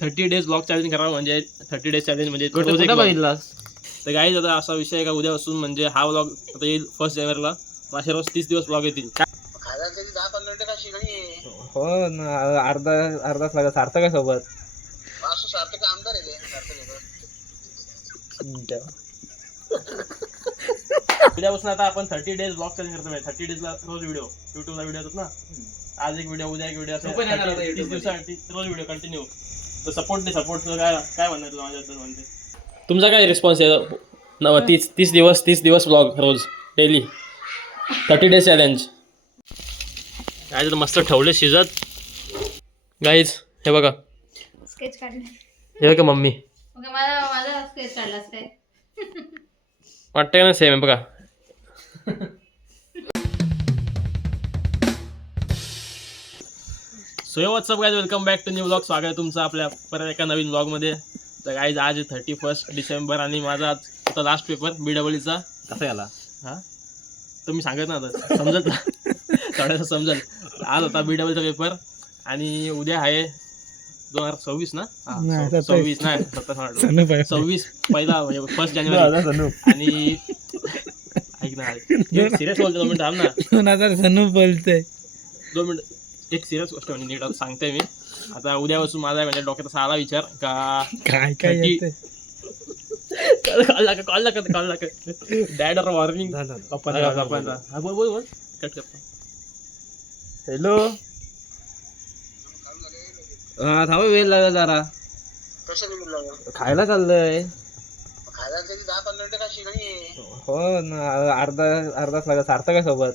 30 days blog challenge करा म्हणजे 30 days challenge म्हणजे कुठे बघितलास? तर गाईज आता असा विषय आहे का उद्यापासून म्हणजे हा व्लॉग आता येईल 1 जानेवारीला. अशा रोज 30 दिवस ब्लॉग येतील. हो ना, अर्धा तास लागत. सार्थक आहे सोबत. उद्यापासून आता आपण 30 डेज ब्लॉग चॅलेंज करतो. 30 डेजला रोज व्हिडिओ युट्यूबला व्हिडिओ येतात ना. आज एक व्हिडिओ उद्या एक व्हिडिओ असं 30 दिवसासाठी रोज व्हिडिओ कंटिन्यू. तर सपोर्ट काय म्हणणार तुला माझ्याबद्दल म्हणते? तुमचा काय रिस्पॉन्स आहे? 30 दिवस ब्लॉग रोज डेली 30 डेज चॅलेंज. काय तर मस्त ठेवले शिजत गाईज. हे बघा स्केच काढले. हे बघा मम्मी माझा स्केच काढलास काय? वाटतं का ना सेम आहे बघा. So what's up guys, welcome back to new blog. स्वागत आहे तुमचं आपल्या परत एका नवीन ब्लॉगमध्ये. तर गाईज आज 31 डिसेंबर आणि माझा आज होता लास्ट पेपर BEEचा. कसा गेला? हां तुम्ही सांगत ना आता समजत ना थोडंसं समजेल. आज होता BEEचा पेपर आणि उद्या आहे 2026 ना. 26 नाही 26 पहिला म्हणजे 1 जानेवारी. आणि ऐक ना सिरियस बोलतो 2 मिनिट थांब ना. 2096 बोलतोय. 2 मिनिट. एक सिरियस गोष्ट म्हणजे नीट आता सांगते मी. आता उद्यापासून माझा म्हणजे डोक्यात असा आला विचार का काय कॉल डॅड और वॉर्निंग पप्पांचा. बोल कट. हॅलो. हा थांबा, वेळ लागला जरा. खायला चाललंय. हो ना, अर्धा तास लागत. सार्थक आहे सोबत.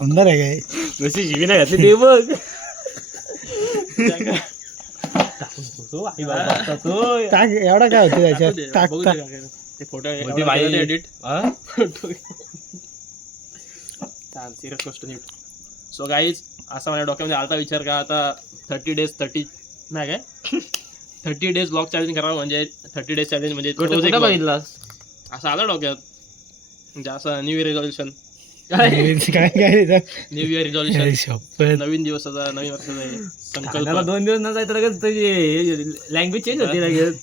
आमदार आहे काय? जशी शिवी नाही घातली ते बघ. टाक एवढा काय होतं त्याच्यात? टाक टाक. ते फोटो एडिट सिरियस गोष्ट नीट. सो गाईज असा माझ्या डोक्यामध्ये आलता विचार का आता 30 नाही काय 30 डेज ब्लॉग चॅलेंज करावं म्हणजे 30 डेज चॅलेंज म्हणजे कुठे बघितलास? असं आला डोक्यात. म्हणजे असं न्यू इयर रिझॉल्युशन. काय काय न्यू इयर रिझॉल्युशन शपथ. नवीन दिवसाचा नवीन वर्षाचा संकल्प. 2 दिवस न जायचं लगेच तुझी लँग्वेज चेंज होती लगेच.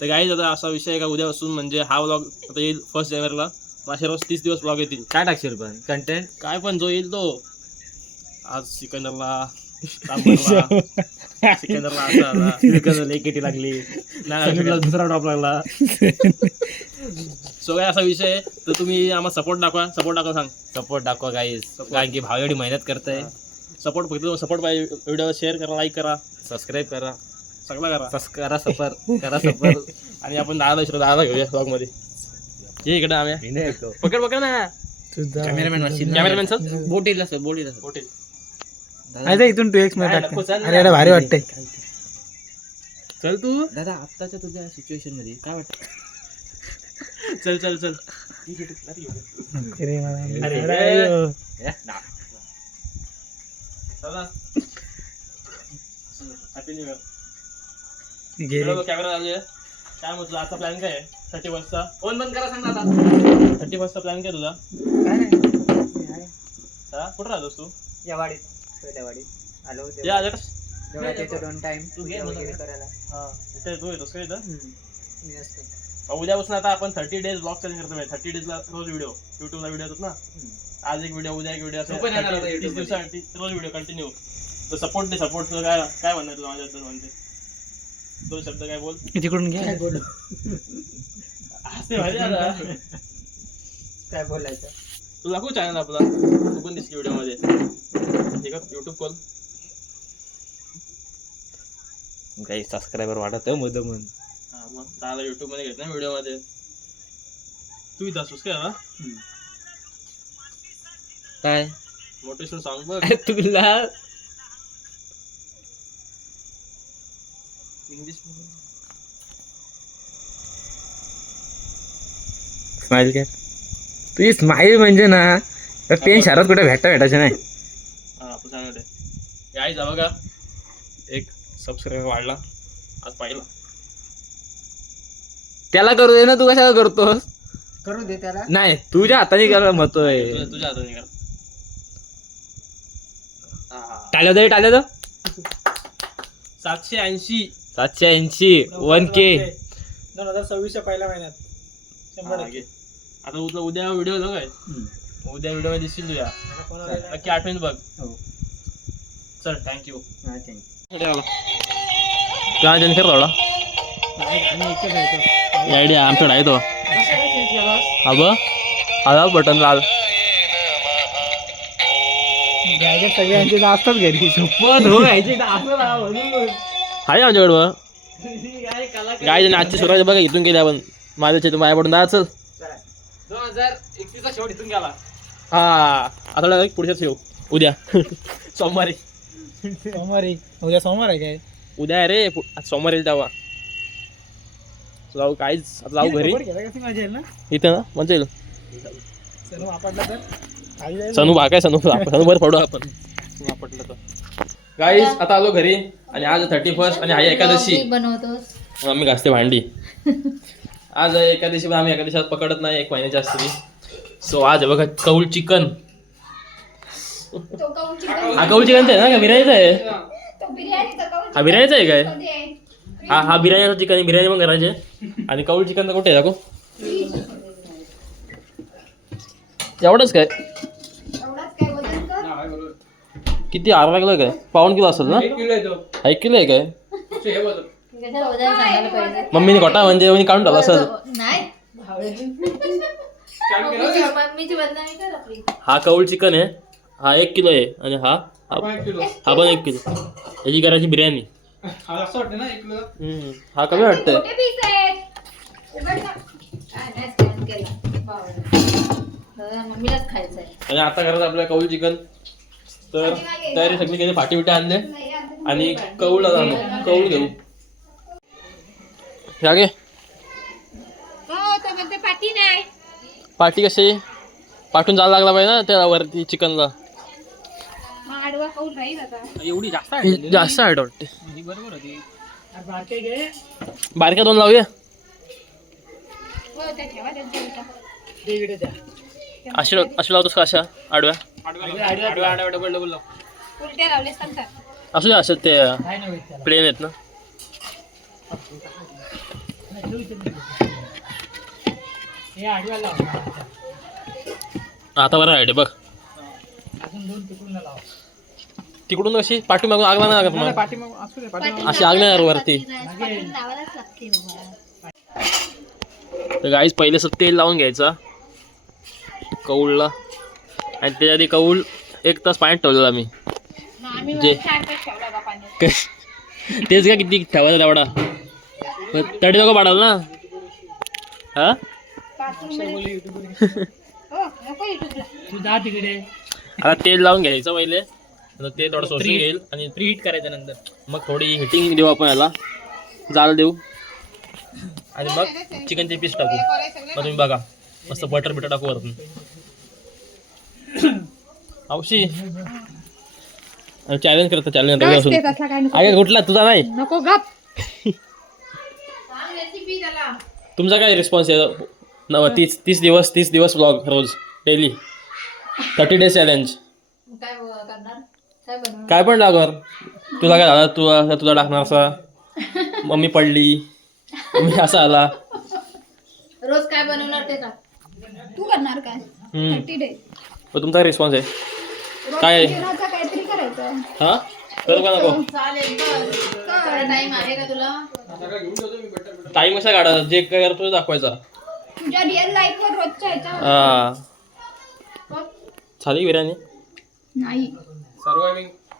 तर गाईज आता असा विषय आहे का उद्यापासून म्हणजे हा व्लॉग आता येईल 1 जानेवारीला. अशा रोज 30 दिवस ब्लॉग येतील. काय टाकशील पण कंटेंट? काय पण जो येईल तो. आज सिकंदरला सिकंदरला असं आला. सिकंदरला एकेटी लागली. नाही दुसरा ड्रॉप लागला. सो काय असा विषय आहे. तर तुम्ही आम्हाला सपोर्ट दाखवा सांग. सपोर्ट दाखवा गाईज, कारण की भाव एवढी मेहनत करताय. सपोर्ट फक्त सपोर्ट पाहिजे. व्हिडिओ शेअर करा, लाईक करा, सबस्क्राईब करा, सगळं करा. करा सफर. आणि आपण दादा घेऊया ब्लॉग मध्ये. ये इकडे आम्ही पकड ना. कॅमेरामॅन सर बोटीला आता इथून 2x मध्ये टाक. अरे एवढं भारी वाटतंय. चल तू. दादा आत्ताच्या तुझ्या सिच्युएशन मध्ये काय वाटतं? चल अरे मला- अरे अरे दादा हॅपी न्यू इयर. गेले. कॅमेरा चालू आहे. काय म्हटलं आता प्लॅन काय आहे 31 चा? फोन बंद करा सांग आता. 31 चा प्लॅन काय तुझा? काय नाही. हा कुठं राहतोस तू? या वाडीत पहिल्या वाडीत आलो या आजच. देवळाच्या इथे 2 टाइम तू घे मला. करायला. हा इथे तू येतोस का इथं? मी असतो. उद्यापासून आता आपण 30 डेज ब्लॉग चॅलेंज करतो. 30 डेजला रोज व्हिडिओ युट्यूबला व्हिडिओ येतात ना. आज एक व्हिडिओ उद्या एक व्हिडिओ असं 30 दिवसासाठी रोज व्हिडिओ कंटिन्यू. तर सपोर्ट काय म्हणणार तुला माझ्याबद्दल म्हणते? 2 शब्द काय बोल. तिकडून घ्या. हसते भारी आता. काय बोलायचं? तू दाखवू चॅनल आपला. तू पण दिसली व्हिडिओ मध्ये. ठीक आहे युट्यूब खोल. काही सबस्क्रायबर वाढत आहे मधून. हा मग त्याला युट्यूब मध्ये घेत ना व्हिडिओ मध्ये. तू इथं असतोस का? काय मोटिवेशनल सॉन्ग बघ. तुला इंग्लिश स्माइल काय? तुझी स्माइल म्हणजे ना पेन शहरात कुठे भेटायचं नाही. हा आपण सांगत आहे. गाईज बघा एक सबस्क्राईबर वाढला आज पहिला. त्याला करू दे ना, तू कशाला करतोस? करू दे त्याला. नाही तुझ्या हाताने करायला म्हणतोय. तुझ्या हाताने कर. टाळ्या दे 780. 780 1K. 2026 च्या पहिल्या महिन्यात 100%. आता उद्या व्हिडिओ बघ काय उद्या व्हिडिओ दिसतील तुझ्या नक्की आठवण बघ. हो. चल थँक्यू. हा, thank you. काय जन कर थोडा आम्ही एकच आहे आयडिया आमच्याकडे आहे तो. हा बटन लाल गॅजेट सगळ्यांचे असतात घरी. आहे आमच्याकडं. काय जण आजची सुरुवात बघा इथून केली आपण. माझ्या माया पडून जा चल. 2021 चा शेवट इथून गेला. हा आता पुढच्या शेव उद्या सोमवारी. उद्या सोमवार आहे काय? उद्या आहे रे सोमवार येईल तेव्हा जाऊ. काहीच आता जाऊ घरी मजा येईल ना. इथं ना मजा येईल. सनू वापरला तर आई जाईल. सनू काय सनू वर पडू आपण वापरलं तर. गाईज आता आलो घरी आणि आज 31 आणि आई एकादशी. बनवतोस आम्ही घासते भांडी. आज एकादशी पण आम्ही एकादशी पकडत नाही. 1 महिन्याची असते. सो आज आहे बघा कौल चिकन. हा कौल चिकनचा आहे ना का बिर्याणीचा आहे? हा बिर्याणीचा आहे काय? हा बिर्याणीचा चिकन. बिर्याणी पण करायचे. आणि कौल चिकनचा कुठे आहे दाखव. एवढंच काय किती अर्धा किलो काय? पाऊण किलो असेल ना. 1 किलो आहे काय? मम्मीने गोटा म्हणजे काढून टाकला असेल. हा कौल चिकन आहे. हा 1 किलो आहे आणि हा पण 1 किलो. याची करायची बिर्याणी. हा कमी वाटतंय. मम्मीलाच खायचंय. आणि आता करायचं आपल्या कौल चिकन. तर तयारी सगळी काही फाटी बिटा आणले आणि कौल कौल घेऊ. ह्या गे पाटी कशी पाठून जायला लागला पाहिजे ना त्या वरती चिकनला. एवढी जास्त हाईट वाटते. बारक्या 2 लावूया. अशी लावतोस का अशा आडव्या? असू द्या असं ते प्लेन आहेत ना. आता बरं आहे बघ. तिकडून कशी पाठी मागून आग नाही लागत मग. अशी आग नाही वरती. तर गाईस पहिले तेल लावून घ्यायचा कौलला आणि त्याच्या आधी कौल 1 तास पाण्यात ठेवलेला आम्ही. जे तेच का किती ठेवायचा तेवढा तडी नको पाडाल ना. हा आता तेल लावून घ्यायचं पहिले. ते थोडं सोसून घेईल आणि प्रीहीट करायचं नंतर. मग थोडी हिटिंग देऊ आपण याला. जाल देऊ आणि मग चिकनचे पीस टाकू. मग तुम्ही बघा मस्त बटर बिटर टाकू वरतून. औशी चॅलेंज करतो. चॅलेंज अरे कुठला तुझा नाही नको गप. तुमचा काय रिस्पॉन्स आहे? 30 दिवस व्लॉग रोज डेली 30 days चॅलेंज. काय करणार? काय बनवणार? काय पण टाकर. तुला काय झालं? तुला टाकणार असा. मम्मी पडली. मम्मी असा आला. रोज काय बनवणार ते टाक. तू करणार काय? 30 days. तुमचा रिस्पॉन्स आहे काय? काहीतरी करायचं. हा करू का नको? चालेल टाइम आहे का तुला? टाइम कसा काढा? जे काय करतो दाखवायचा. तुझ्या रिअल लाईफ वर रोजच्या ह्याच्यावर. हा झाली बिर्याणी नाही.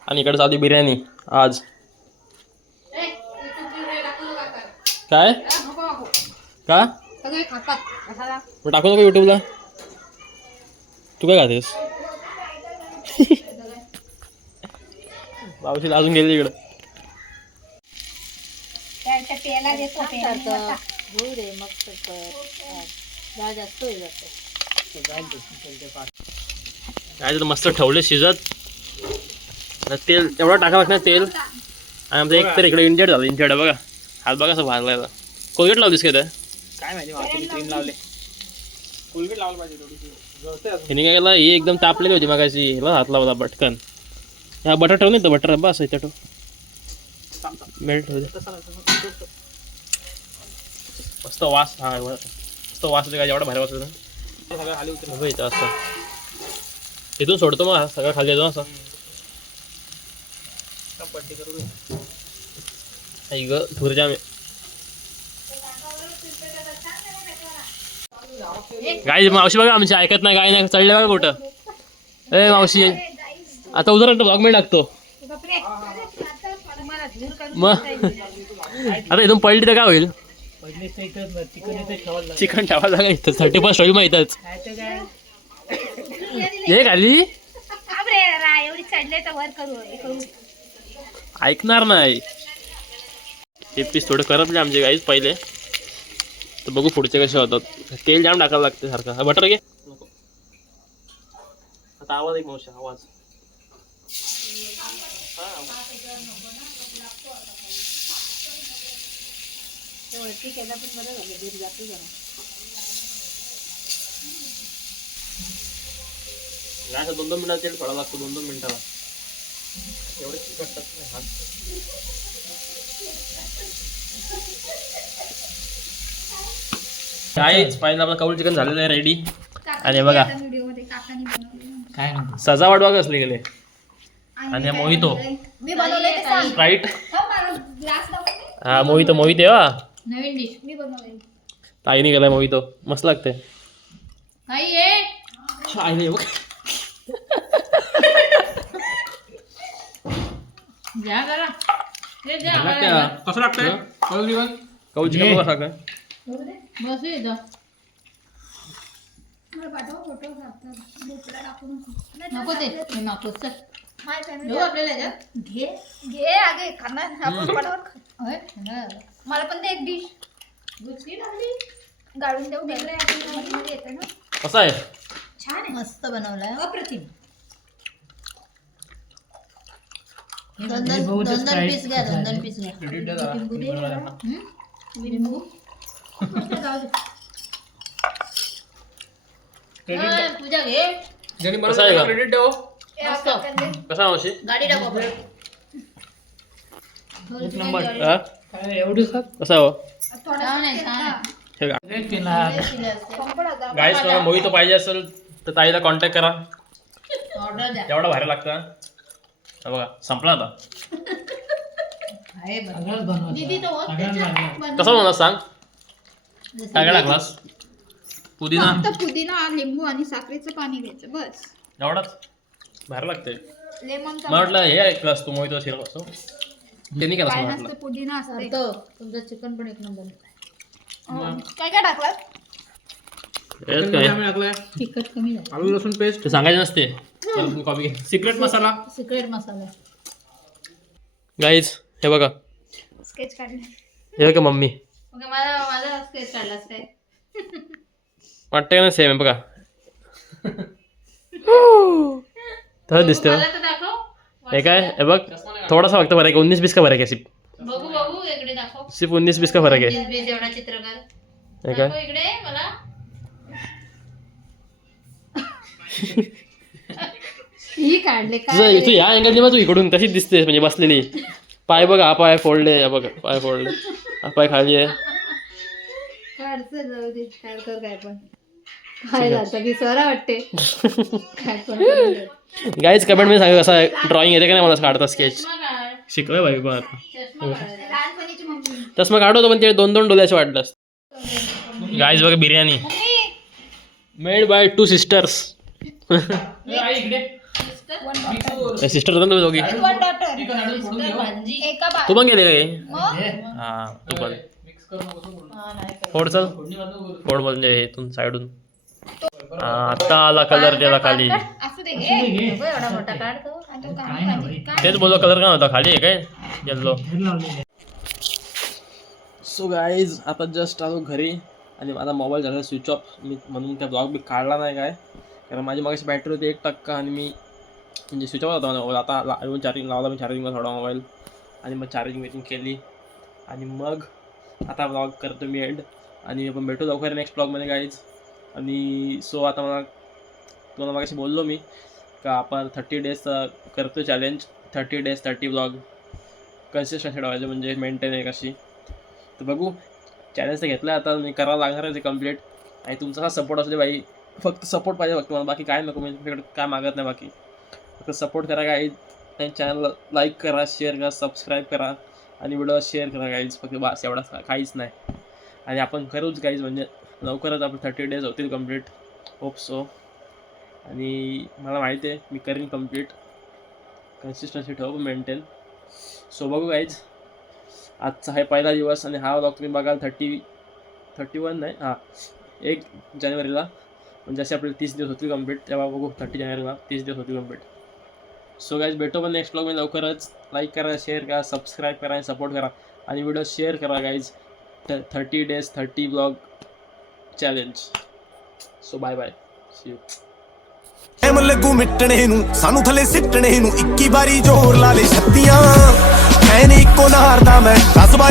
आणि इकडे चालली बिर्याणी आज. काय का सगळे खातात. मग टाकू नको युट्यूबला. तू काय खातेस? बाबूशी अजून गेली इकडं. काय तर मस्त ठेवले शिजत. तेल एवढं टाका लागणार तेल. आणि आमचं एक तर इकडे इंजर्ड झालं. इंजर्ड बघा हात बघा असं भाजलायला. कोलगेट लावलीस काय? काय माहिती क्रीम लावले. कोलगेट लावलं पाहिजे थोडीशी जळते अजून. हिने काय केलं ही एकदम तापलेली होती मगाशी हिला हात लावला पटकन. हा बटर ठेव नाही तर बटर बस इथं ठेव मेल्ट होते तसं नाही, तसं. मस्त वास हा मस्त वास होते काय एवढा भारी वास होतं ते सगळं खाली उतरलं. बघ इथं असं इथून सोडतो मग सगळं खाली येतो असं पट्टी करू दे. आई ग धुरजा मी गाय मावशी बघा आमची ऐकत नाही काय नाही चढले बघा कुठं ए मावशी आता उदाहरण ब्लॉग मध्ये टाकतो मग आता इथून पडली तर काय होईल पहिले ते इथं चिकन इथे ठेवायला लागेल. चिकन ठेवायला लागेल इथं 31 होईल माहितच हे खाली एवढी चढले तर वर करू ऐकणार नाही हे पीस थोडं करपले आमचे गाईच पहिले तर बघू पुढचे कसे होतात तेल जाम टाकायला लागते सारखं बटर घे आता आवाज एक मावशी आवाज नाही 2-2 मिनिटात तेल सोडावं लागतं 2-2 मिनिटाला एवढे चिकटतात नाही हात काहीच फायनल आपलं कौल चिकन झालेलं आहे रेडी आणि बघा व्हिडिओ मध्ये काकांनी बनवले काय म्हणतो सजावट बघा कसले गेले आणि मोहितो मी बनवलंय ते सांग. स्प्राईट हा, मला ग्लास दाखव दे. हा मोहितो मोहित आहे हा नवीन डिश मी बनवलंय ताईने केलाय मोहितो मस्त लागते काही ये आईने बघ घ्या जरा हे द्या लागते आम्हाला. हा. कसं लागतंय कळलं चिकन? कौल चिकन बघा काय बसू इथं. नको ते हे नको चल. घेऊ आपल्याला याच्यात? घे आगे खाणार आपण होय? मला पण ते एक डिश गाळून देऊ येते ना कसं आहे छान आहे मस्त बनवलाय अप्रतिम दोन पीस घ्या 2 पीस घ्या लिंबू दे जरा. लिंबू पूजा घे ज्यांनी कसं आहे बनवलं का? क्रेडिट द्यावं. कसा मावशी गाडी टाकू एक नंबर. हा? काय एवढी खात? कसा हो थोडं एक पिणार. गाईस मला मोहितो पाहिजे असेल तर ताईला कॉन्टॅक्ट करा ऑर्डर द्या एवढा भारी लागतं हा बघा संपला आता आहे बघ. सगळंच बनवायचं. दीदी तो सगळ्यांना लागलं. कसं म्हणा सांग काय काय टाकलास पुदिना फक्त पुदिना लिंबू आणि साखरेचं पाणी घ्यायचं बस एवढाच भारी लागते लेमन मला वाटलं हे ऐकलास तू मोहितो शिरव असं त्यांनी केलं असं काय वाटलं नसतं पुदिना असतं तुमचं चिकन पण एक नंबर काय काय टाकलं हेच चिकन काय मसाला टाकलाय. तिखट कमी झालं आलू लसूण पेस्ट. ते सांगायचं नसते कॉपी घे सिक्रेट मसाला सिक्रेट मसाला गाईज हे बघा स्केच काढले हे बघा मम्मी ओके माझा स्केच काढलास काय वाटतं का ना सेम आहे बघा तर दिसते मला तर दाखव हे काय हे बघ थोडासा फक्त फरक आहे 19 बीस का फरक आहे सिर्फ बघू इकडे दाखव सिर्फ 19 बीस का फरक आहे बीस एवढा चित्रकार हे दाखव काय इकडे मला ही काढले तुझं तू या अँगलने मग तू इकडून तशीच दिसते म्हणजे बसलेली पाय बघा हा पाय फोडले हा बघा पाय फोडले हा पाय खाली आहे काढचं जाऊ दे काढ कर काय पण काय जातं की स्वरा वाटते काय पण गाईज कमेंट मध्ये सांगा कसं ड्रॉइंग येते का नाही मला काढता स्केच शिकलोय भाई पण आता लहानपणीची मम्मी चष्मा काढवतो पण ते 2-2 डोल्याचे वाटलंस गाईज बघा बिर्याणी मेड बाय 2 सिस्टर्स ए, आई इकडे. सिस्टर होता ना तुम्ही दोघी वन डॉटर एका तू पण गेले काय मग हा तू पण मिक्स करू नको तू पूर्ण. हा, नाही फोड चल फोडणी बांधू करू. फोड म्हणजे इथून साईडून आता आला कलर त्याला खाली असू दे घे नको एवढा मोठा काढतो आणि तो काय नाही भाई. काय तेच बोललो कलर काय होता खाली आहे काय येल्लो बाहेर लावलेले. सो गाईज आता जस्ट आलो घरी आणि माझा मोबाईल झाला स्विच ऑफ मी म्हणून त्या ब्लॉग बी काढला नाही काय कारण माझी मागाशी बॅटरी होती 1% आणि मी म्हणजे स्विच ऑफ होता मोबाईल आता येऊन चार्जिंग लावला मी चार्जिंगला थोडा मोबाईल आणि मग चार्जिंग केली आणि मग आता ब्लॉग करतो मी एंड आणि आपण भेटू लवकर नेक्स्ट ब्लॉगमध्ये गाईज आणि सो आता तुम्हाला मागाशी बोललो मी का आपण 30 डेज करतो चॅलेंज. 30 डेज 30 ब्लॉग कन्सिस्टन्सी ठेवायचं म्हणजे मेंटेन आहे कशी. तर बघू चॅलेंज तर घेतला आता मी करावं लागणार आहे ते कम्प्लीट. आणि तुमचा हा सपोर्ट असले बाई, फक्त सपोर्ट पाहिजे फक्त मला, बाकी काय नको. मी तुमच्याकडे काय मागत नाही, बाकी फक्त सपोर्ट करा गाईज. आणि चॅनलला लाईक करा, शेअर करा, सबस्क्राईब करा आणि व्हिडिओ शेअर करा गाईज. फक्त बस एवढाच, काहीच नाही. आणि आपण करूच गाईज, म्हणजे लवकरच आपण 30 डेज होतील कम्प्लीट, होप सो. आणि मला माहिती आहे मी करीन कम्प्लीट. कन्सिस्टन्सी ठेवू मेंटेन. सो बघू गाईज, आजचा आहे पहिला दिवस आणि हा व्लॉग तुम्ही बघाल 31 नाही 1 जानेवारीला, म्हणजे असे आपले 30 दिवस होतील कम्प्लीट. तेव्हा बघू 30 जानेवारीला 30 दिवस होतील कम्प्लीट. सो गाईज भेटू पण नेक्स्ट व्लॉग मी लवकरच. लाईक करा, शेअर करा, सबस्क्राईब करा आणि सपोर्ट करा आणि व्हिडिओ शेअर करा guys. 30 days 30 blog challenge. So bye bye, see you. Time ਲੱਗੂ ਮਿਟਣੇ ਨੂੰ ਸਾਨੂੰ ਥੱਲੇ ਸਿੱਟਣੇ ਨੂੰ 21 ਵਾਰੀ ਜ਼ੋਰ ਲਾ ਲੈ ਛੱਤੀਆਂ ਮੈਂ ਨੀ ਇੱਕੋ ਨਾਰ ਦਾ ਮੈਂ 10 ਵਾਰੀ